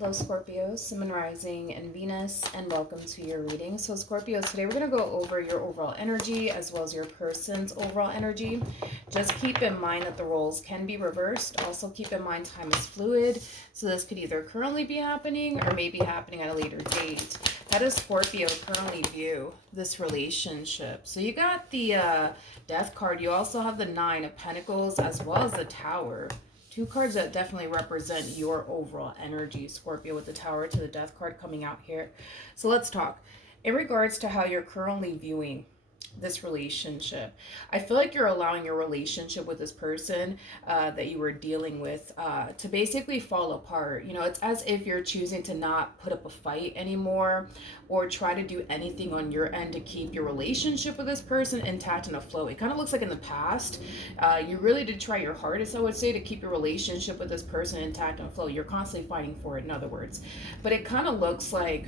Hello Scorpio, Sun, Moon, Rising, and Venus, and welcome to your reading. So Scorpio, today we're going to go over your overall energy as well as your person's overall energy. Just keep in mind that the roles can be reversed. Also keep in mind time is fluid, so this could either currently be happening or maybe happening at a later date. How does Scorpio currently view this relationship? So you got the Death card. You also have the Nine of Pentacles as well as the Tower. Two cards that definitely represent your overall energy, Scorpio, with the Tower to the Death card coming out here. So let's talk. In regards to how you're currently viewing this relationship, I feel like you're allowing your relationship with this person that you were dealing with to basically fall apart. You know, it's as if you're choosing to not put up a fight anymore or try to do anything on your end to keep your relationship with this person intact and afloat. It kind of looks like in the past, you really did try your hardest, I would say, to keep your relationship with this person intact and afloat. You're constantly fighting for it, in other words. But it kind of looks like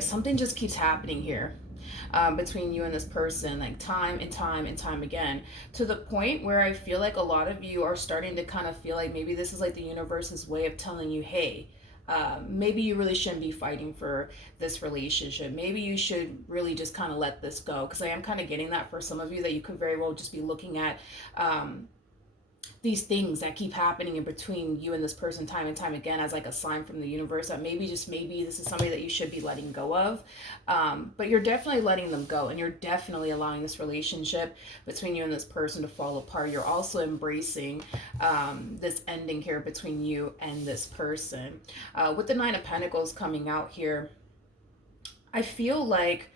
something just keeps happening here. Between you and this person, like time and time and time again, to the point where I feel like a lot of you are starting to kind of feel like maybe this is like the universe's way of telling you, hey, maybe you really shouldn't be fighting for this relationship. Maybe you should really just kind of let this go. Because I am kind of getting that for some of you, that you could very well just be looking at these things that keep happening in between you and this person time and time again as like a sign from the universe that maybe, just maybe, this is somebody that you should be letting go of. But you're definitely letting them go, and you're definitely allowing this relationship between you and this person to fall apart. You're also embracing this ending here between you and this person. With the Nine of Pentacles coming out here, I feel like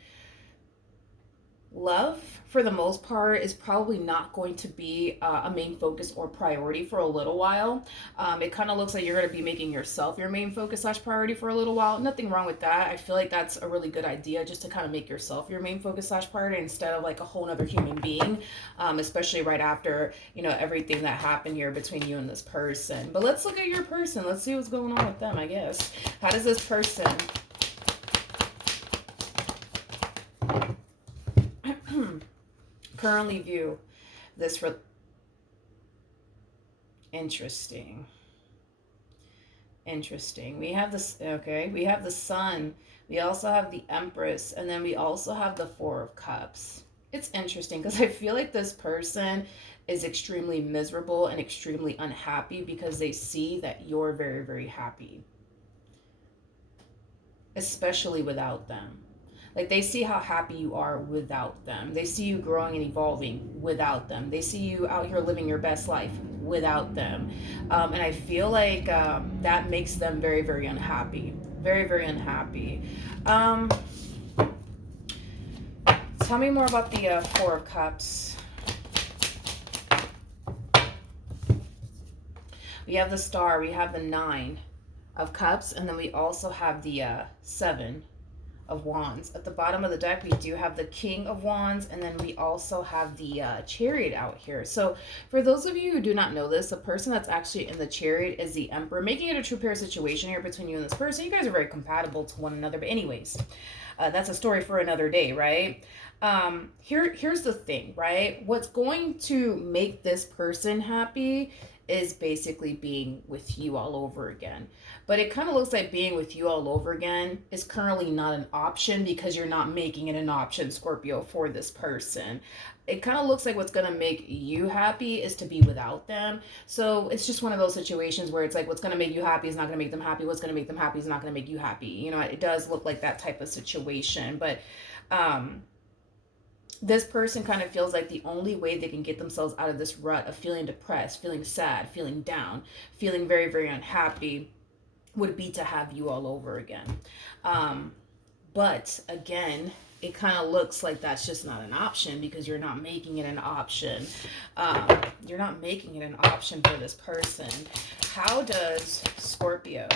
love, for the most part, is probably not going to be a main focus or priority for a little while. It kind of looks like you're going to be making yourself your main focus / priority for a little while. Nothing wrong with that. I feel like that's a really good idea, just to kind of make yourself your main focus / priority instead of like a whole other human being, especially right after, you know, everything that happened here between you and this person. But let's look at your person. Let's see what's going on with them, I guess. How does this person currently view this interesting. We have this, okay, we have the Sun, we also have the Empress, and then we also have the Four of Cups. It's interesting because I feel like this person is extremely miserable and extremely unhappy because they see that you're very, very happy, especially without them. Like, they see how happy you are without them. They see you growing and evolving without them. They see you out here living your best life without them. And I feel like that makes them very, very unhappy. Very, very unhappy. Tell me more about the Four of Cups. We have the Star. We have the Nine of Cups. And then we also have the Seven of Wands. At the bottom of the deck, we do have the King of Wands, and then we also have the Chariot out here. So for those of you who do not know this, the person that's actually in the Chariot is the Emperor, making it a true pair situation here between you and this person. You guys are very compatible to one another, but anyways, that's a story for another day, right? Here's the thing, right? What's going to make this person happy is basically being with you all over again. But it kind of looks like being with you all over again is currently not an option because you're not making it an option, Scorpio, for this person. It kind of looks like what's going to make you happy is to be without them. So it's just one of those situations where it's like what's going to make you happy is not going to make them happy. What's going to make them happy is not going to make you happy. You know, it does look like that type of situation. But this person kind of feels like the only way they can get themselves out of this rut of feeling depressed, feeling sad, feeling down, feeling very, very unhappy would be to have you all over again. But again, it kind of looks like that's just not an option because you're not making it an option. You're not making it an option for this person. How does Scorpio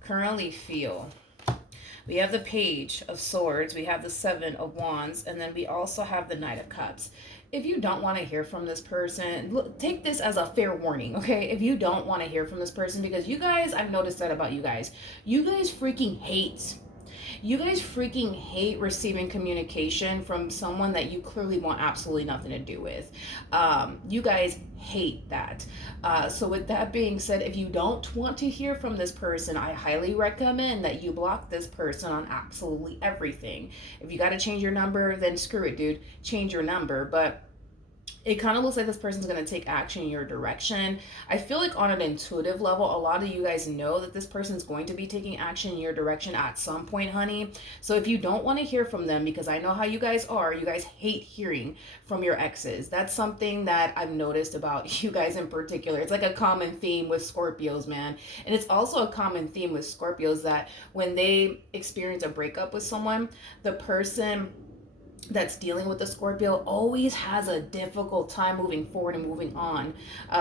currently feel? We have the Page of Swords, we have the Seven of Wands, and then we also have the Knight of Cups. If you don't want to hear from this person, look, take this as a fair warning, okay? If you don't want to hear from this person, because you guys, I've noticed that about you guys freaking hate You guys freaking hate receiving communication from someone that you clearly want absolutely nothing to do with. You guys hate that. So with that being said, if you don't want to hear from this person, I highly recommend that you block this person on absolutely everything. If you got to change your number, then screw it, dude. Change your number. But it kind of looks like this person's going to take action in your direction. I feel like on an intuitive level, a lot of you guys know that this person's going to be taking action in your direction at some point, honey. So if you don't want to hear from them, because I know how you guys are, you guys hate hearing from your exes. That's something that I've noticed about you guys in particular. It's like a common theme with Scorpios, man. And it's also a common theme with Scorpios that when they experience a breakup with someone, the person that's dealing with the Scorpio always has a difficult time moving forward and moving on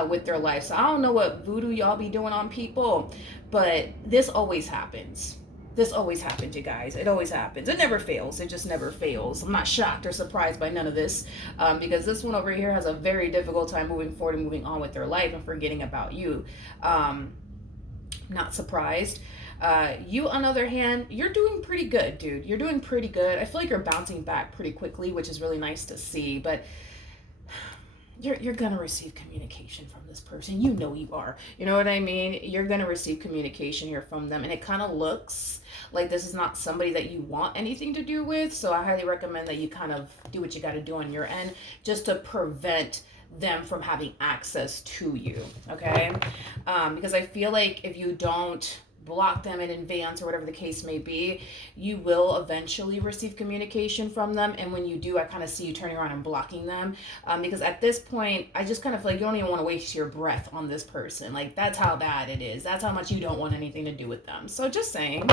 with their life. So I don't know what voodoo y'all be doing on people, but this always happens. This always happens, you guys. It always happens. It never fails. It just never fails. I'm not shocked or surprised by none of this because this one over here has a very difficult time moving forward and moving on with their life and forgetting about you. Not surprised. You, on the other hand, you're doing pretty good, dude. You're doing pretty good. I feel like you're bouncing back pretty quickly, which is really nice to see. But you're gonna receive communication from this person. You know you are. You know what I mean? You're gonna receive communication here from them, and it kind of looks like this is not somebody that you want anything to do with. So I highly recommend that you kind of do what you got to do on your end, just to prevent them from having access to you. Okay, because I feel like if you don't block them in advance or whatever the case may be, you will eventually receive communication from them. And when you do, I kind of see you turning around and blocking them because at this point, I just kind of feel like you don't even want to waste your breath on this person. Like, that's how bad it is. That's how much you don't want anything to do with them. So just saying,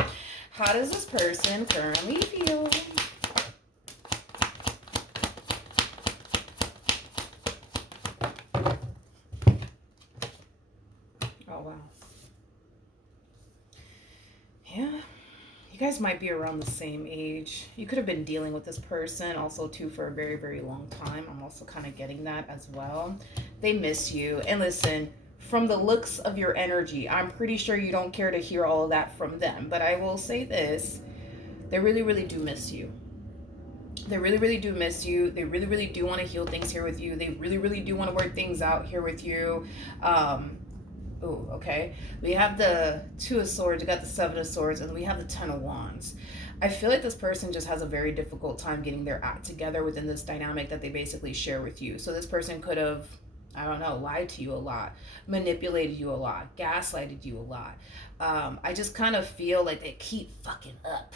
how does this person currently feel? Oh, wow. Yeah, you guys might be around the same age. You could have been dealing with this person also too for a very, very long time. I'm also kind of getting that as well. They miss you. And listen, from the looks of your energy, I'm pretty sure you don't care to hear all of that from them. But I will say this, they really, really do miss you. They really, really do miss you. They really, really do want to heal things here with you. They really, really do want to work things out here with you. Oh, okay. We have the Two of Swords, we got the Seven of Swords, and we have the Ten of Wands. I feel like this person just has a very difficult time getting their act together within this dynamic that they basically share with you. So this person could have, I don't know, lied to you a lot, manipulated you a lot, gaslighted you a lot. I just kind of feel like they keep fucking up.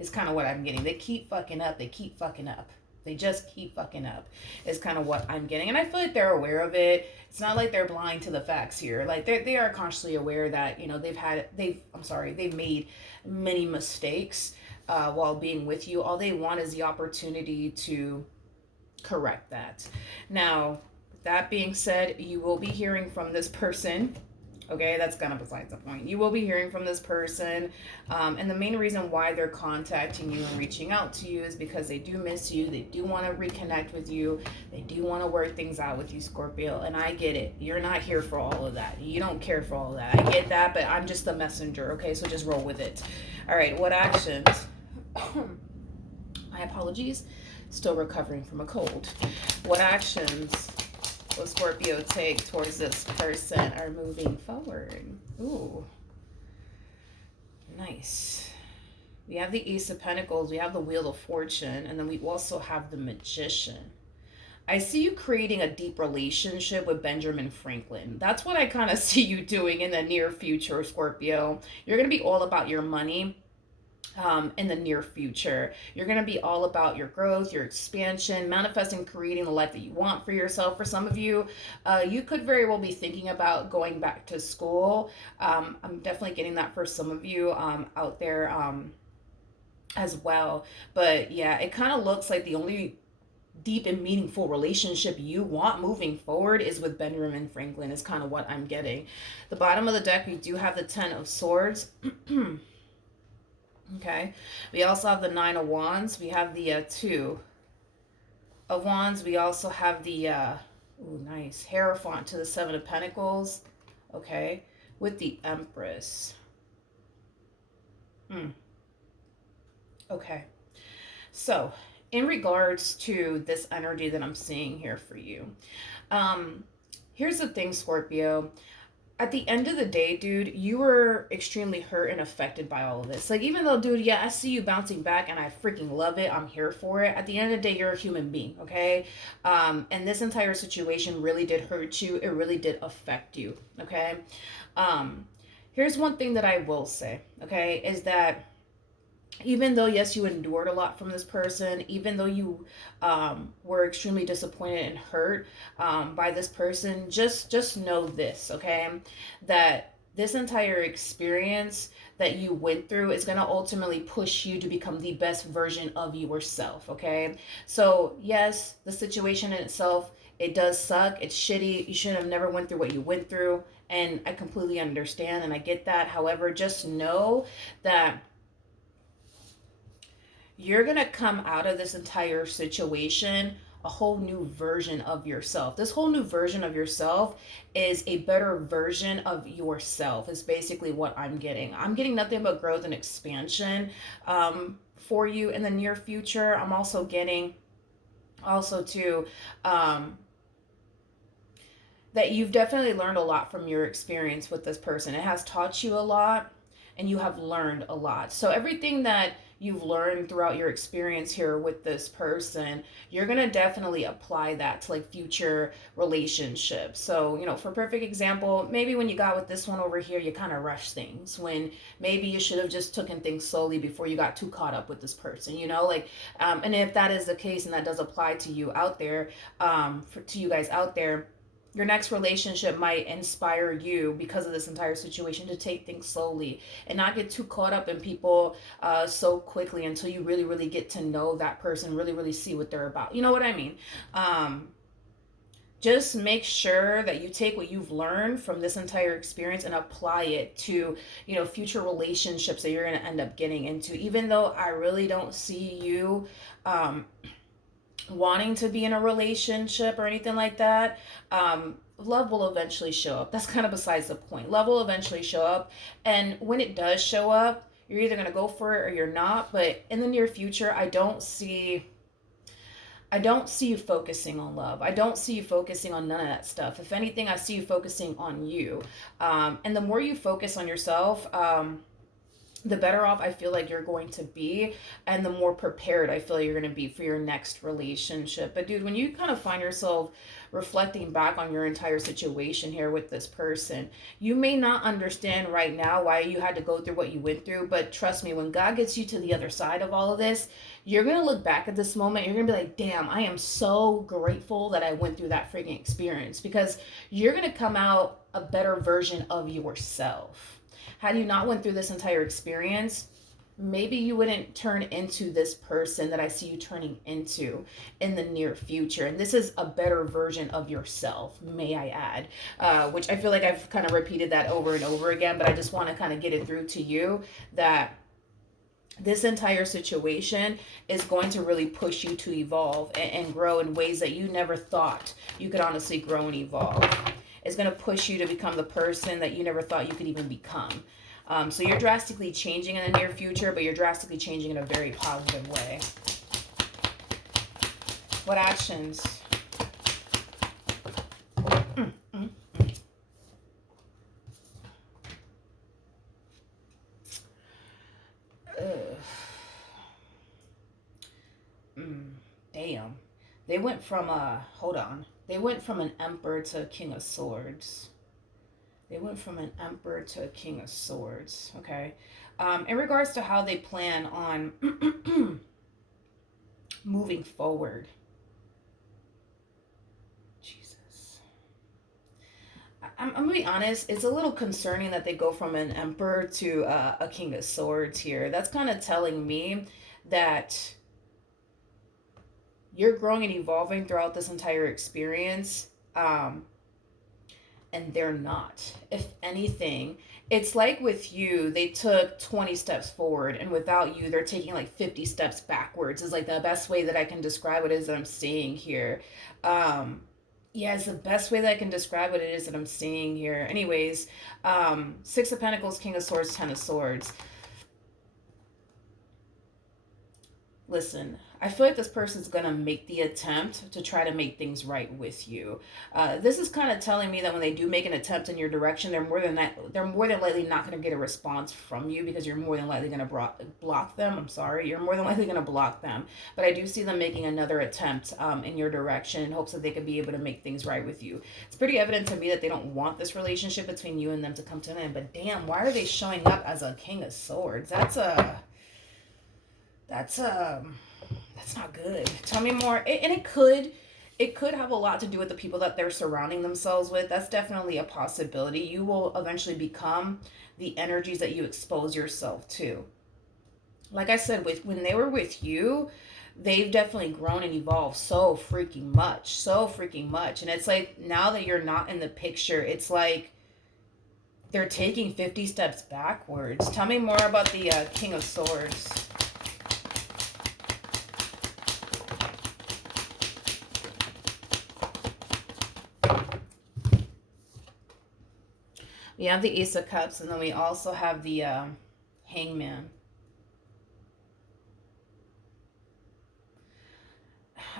It's kind of what I'm getting. They keep fucking up. They keep fucking up. They just keep fucking up is kind of what I'm getting. And I feel like they're aware of it. It's not like they're blind to the facts here. Like they are consciously aware that, you know, they've made many mistakes while being with you. All they want is the opportunity to correct that. Now, that being said, you will be hearing from this person. Okay, that's kind of besides the point. You will be hearing from this person. And the main reason why they're contacting you and reaching out to you is because they do miss you. They do want to reconnect with you. They do want to work things out with you, Scorpio. And I get it. You're not here for all of that. You don't care for all of that. I get that, but I'm just the messenger. Okay, so just roll with it. All right, what actions? My apologies. Still recovering from a cold. What actions will Scorpio take towards this person are moving forward? Ooh. Nice. We have the Ace of Pentacles, we have the Wheel of Fortune, and then we also have the Magician. I see you creating a deep relationship with Benjamin Franklin. That's what I kind of see you doing in the near future, Scorpio. You're going to be all about your money. In the near future, you're going to be all about your growth, your expansion, manifesting, creating the life that you want for yourself. For some of you, you could very well be thinking about going back to school. I'm definitely getting that for some of you out there as well. But yeah, it kind of looks like the only deep and meaningful relationship you want moving forward is with Benjamin Franklin, is kind of what I'm getting. The bottom of the deck, we do have the Ten of Swords. Okay, we also have the Nine of Wands. We have the Two of Wands. We also have the ooh, nice Hierophant to the Seven of Pentacles. Okay, with the Empress. Okay. So, in regards to this energy that I'm seeing here for you, um, here's the thing, Scorpio. At the end of the day, dude, you were extremely hurt and affected by all of this. Like, even though, dude, yeah, I see you bouncing back and I freaking love it. I'm here for it. At the end of the day, you're a human being, okay? And this entire situation really did hurt you. It really did affect you, okay? Um, Here's one thing that I will say, okay, is that even though yes you endured a lot from this person, even though you were extremely disappointed and hurt by this person, just know this, okay, that this entire experience that you went through is going to ultimately push you to become the best version of yourself, okay? So yes, the situation in itself, it does suck, it's shitty, you should have never went through what you went through, and I completely understand and I get that. However, just know that you're going to come out of this entire situation a whole new version of yourself. This whole new version of yourself is a better version of yourself, is basically what I'm getting. I'm getting nothing but growth and expansion for you in the near future. I'm also getting also to that you've definitely learned a lot from your experience with this person. It has taught you a lot and you have learned a lot. So everything that you've learned throughout your experience here with this person, you're going to definitely apply that to like future relationships. So, you know, for perfect example, maybe when you got with this one over here, you kind of rushed things when maybe you should have just taken things slowly before you got too caught up with this person, you know, like, and if that is the case and that does apply to you out there, to you guys out there, your next relationship might inspire you because of this entire situation to take things slowly and not get too caught up in people so quickly until you really really get to know that person, really really see what they're about, you know what I mean. um, just make sure that you take what you've learned from this entire experience and apply it to, you know, future relationships that you're going to end up getting into. Even though I really don't see you wanting to be in a relationship or anything like that, love will eventually show up. That's kind of besides the point. Love will eventually show up. And when it does show up, you're either going to go for it or you're not. But in the near future, I don't see you focusing on love. I don't see you focusing on none of that stuff. If anything, I see you focusing on you. And the more you focus on yourself, the better off I feel like you're going to be, and the more prepared I feel you're going to be for your next relationship. But dude, when you kind of find yourself reflecting back on your entire situation here with this person, you may not understand right now why you had to go through what you went through, but trust me, when God gets you to the other side of all of this, you're going to look back at this moment, you're going to be like, damn, I am so grateful that I went through that freaking experience, because you're going to come out a better version of yourself. Had you not went through this entire experience, maybe you wouldn't turn into this person that I see you turning into in the near future. And this is a better version of yourself, may I add, which I feel like I've kind of repeated that over and over again, but I just want to kind of get it through to you that this entire situation is going to really push you to evolve and grow in ways that you never thought you could honestly grow and evolve. It's going to push you to become the person that you never thought you could even become. So you're drastically changing in the near future, but you're drastically changing in a very positive way. What actions? Mm, mm, mm. Mm, damn. They went from hold on. They went from an emperor to a king of swords. They went from an emperor to a king of swords. Okay. In regards to how they plan on moving forward. Jesus. I'm gonna be honest. It's a little concerning that they go from an emperor to a king of swords here. That's kind of telling me that you're growing and evolving throughout this entire experience, and they're not. If anything, it's like with you, they took 20 steps forward, and without you, they're taking like 50 steps backwards, is like the best way that I can describe what it is that I'm seeing here. um yeah, it's the best way that I can describe what it is that I'm seeing here. Anyways, Six of Pentacles, King of Swords, Ten of Swords. Listen, I feel like this person's gonna make the attempt to try to make things right with you. This is kind of telling me that when they do make an attempt in your direction, they're more than likely not gonna get a response from you, because you're more than likely gonna block them. I'm sorry, you're more than likely gonna block them. But I do see them making another attempt in your direction in hopes that they could be able to make things right with you. It's pretty evident to me that they don't want this relationship between you and them to come to an end. But damn, why are they showing up as a King of Swords? That's that's not good. Tell me more. And it could have a lot to do with the people that they're surrounding themselves with. That's definitely a possibility. You will eventually become the energies that you expose yourself to. Like I said, with when they were with you, they've definitely grown and evolved so freaking much. And it's like now that you're not in the picture, it's like they're taking 50 steps backwards. Tell me more about the King of Swords. We have the Ace of Cups, and then we also have the Hangman.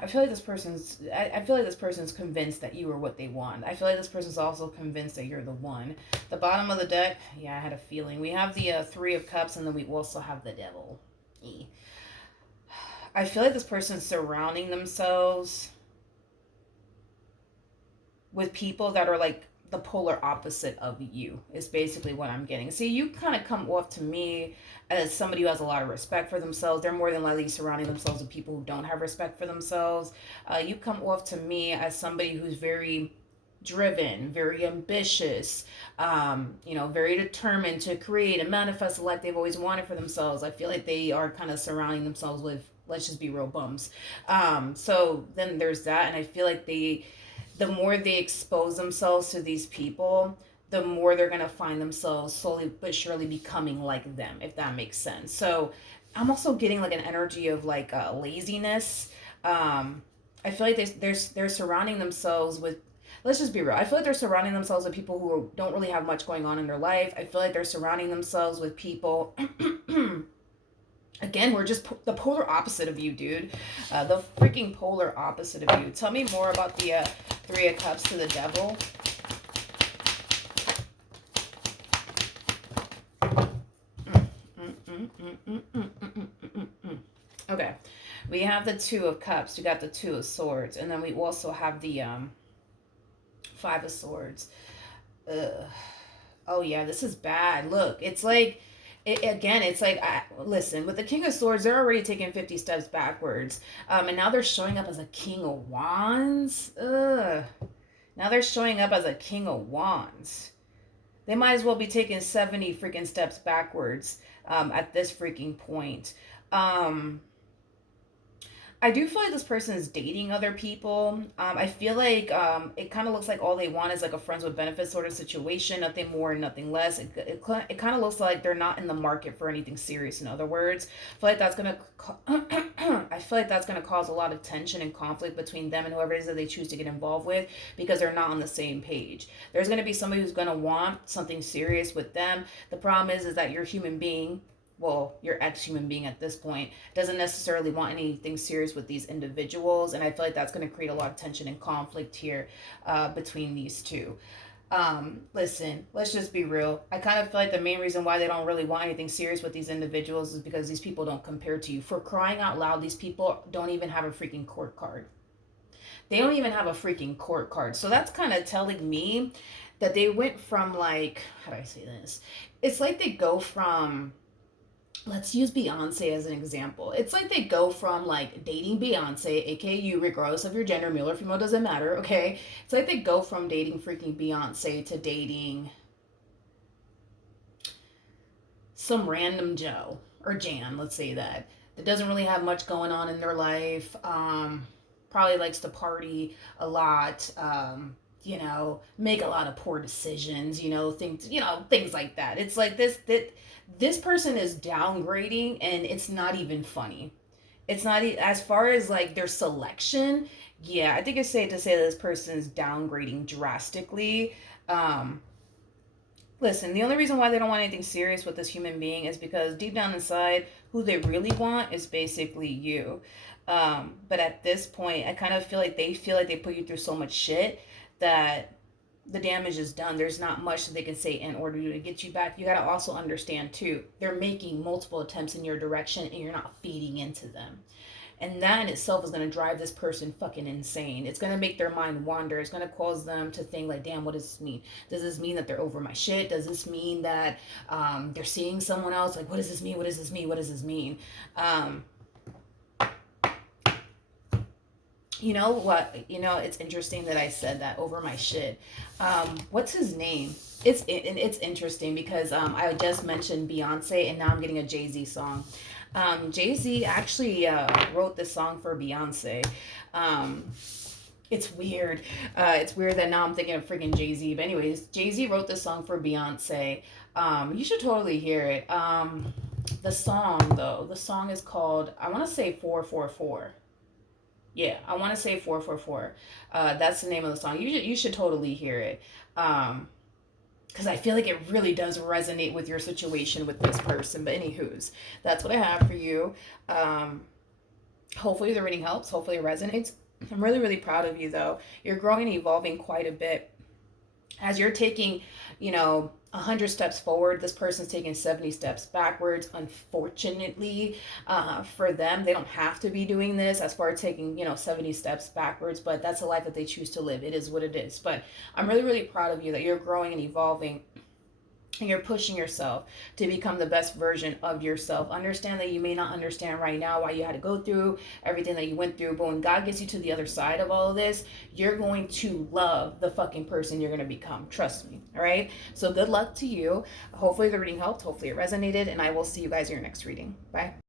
I feel like this person's. I feel like this person's convinced that you are what they want. I feel like this person's also convinced that you're the one. The bottom of the deck, yeah, I had a feeling. We have the Three of Cups, and then we also have the Devil. I feel like this person's surrounding themselves with people that are like the polar opposite of you, is basically what I'm getting. See, you kind of come off to me as somebody who has a lot of respect for themselves. They're more than likely surrounding themselves with people who don't have respect for themselves. You come off to me as somebody who's very driven, very ambitious, very determined to create and manifest the life they've always wanted for themselves. I feel like they are kind of surrounding themselves with, let's just be real, bums. So then there's that, and I feel like the more they expose themselves to these people, the more they're going to find themselves slowly but surely becoming like them, if that makes sense. So I'm also getting like an energy of like laziness. I feel like they're surrounding themselves with, let's just be real, I feel like they're surrounding themselves with people who don't really have much going on in their life. I feel like they're surrounding themselves with people again, we're just the polar opposite of you, dude. The freaking polar opposite of you. Tell me more about the Three of Cups to the Devil. Okay. We have the Two of Cups. We got the Two of Swords. And then we also have the Five of Swords. Ugh. Oh, yeah, this is bad. Look, it's like it's like, listen, with the King of Swords, they're already taking 50 steps backwards. And now they're showing up as a King of Wands. Ugh. Now they're showing up as a King of Wands. They might as well be taking 70 freaking steps backwards at this freaking point. I do feel like this person is dating other people. I feel like it kind of looks like all they want is like a friends with benefits sort of situation, nothing more and nothing less. It kind of looks like they're not in the market for anything serious. In other words, I feel like that's gonna I feel like that's gonna cause a lot of tension and conflict between them and whoever it is that they choose to get involved with, because they're not on the same page. There's gonna be somebody who's gonna want something serious with them. The problem is that you're a human being, well, your ex-human being at this point, doesn't necessarily want anything serious with these individuals. And I feel like that's going to create a lot of tension and conflict here between these two. Listen, let's just be real. I kind of feel like the main reason why they don't really want anything serious with these individuals is because these people don't compare to you. For crying out loud, these people don't even have a freaking court card. They don't even have a freaking court card. So that's kind of telling me that they went from like, how do I say this? It's like they go from, let's use Beyonce as an example. It's like they go from like dating Beyonce, aka you, regardless of your gender, male or female, doesn't matter, okay? It's like they go from dating freaking Beyonce to dating some random Joe or Jan, let's say that doesn't really have much going on in their life. Probably likes to party a lot. Make a lot of poor decisions, things like that. It's like this person is downgrading, and it's not even funny. It's not, as far as like their selection. Yeah, I think it's safe to say that this person is downgrading drastically. Listen, the only reason why they don't want anything serious with this human being is because deep down inside, who they really want is basically you. But at this point, I kind of feel like they put you through so much shit that the damage is done. There's not much that they can say in order to get you back. You got to also understand too, they're making multiple attempts in your direction and you're not feeding into them. And that in itself is going to drive this person fucking insane. It's going to make their mind wander. It's going to cause them to think like, damn, what does this mean? Does this mean that they're over my shit? Does this mean that they're seeing someone else? Like, what does this mean? What does this mean? What does this mean? You know what? You know, it's interesting that I said that, over my shit. What's his name? It's interesting because I just mentioned Beyonce and now I'm getting a Jay-Z song. Jay-Z actually wrote this song for Beyonce. Um, it's weird. It's weird that now I'm thinking of freaking Jay-Z. But anyways, Jay-Z wrote this song for Beyonce. You should totally hear it. The song though, the song is called, I want to say 444. Yeah, I want to say 444. That's the name of the song. You should totally hear it. Because I feel like it really does resonate with your situation with this person. But anywho's, that's what I have for you. Um, Hopefully the reading helps. Hopefully it resonates. I'm really, really proud of you though. You're growing and evolving quite a bit as you're taking, 100 steps forward, this person's taking 70 steps backwards. Unfortunately, for them, they don't have to be doing this as far as taking, 70 steps backwards, but that's a life that they choose to live. It is what it is. But I'm really, really proud of you that you're growing and evolving and you're pushing yourself to become the best version of yourself. Understand that you may not understand right now why you had to go through everything that you went through, but when God gets you to the other side of all of this, you're going to love the fucking person you're going to become. Trust me. All right. So good luck to you. Hopefully the reading helped. Hopefully it resonated, and I will see you guys in your next reading. Bye.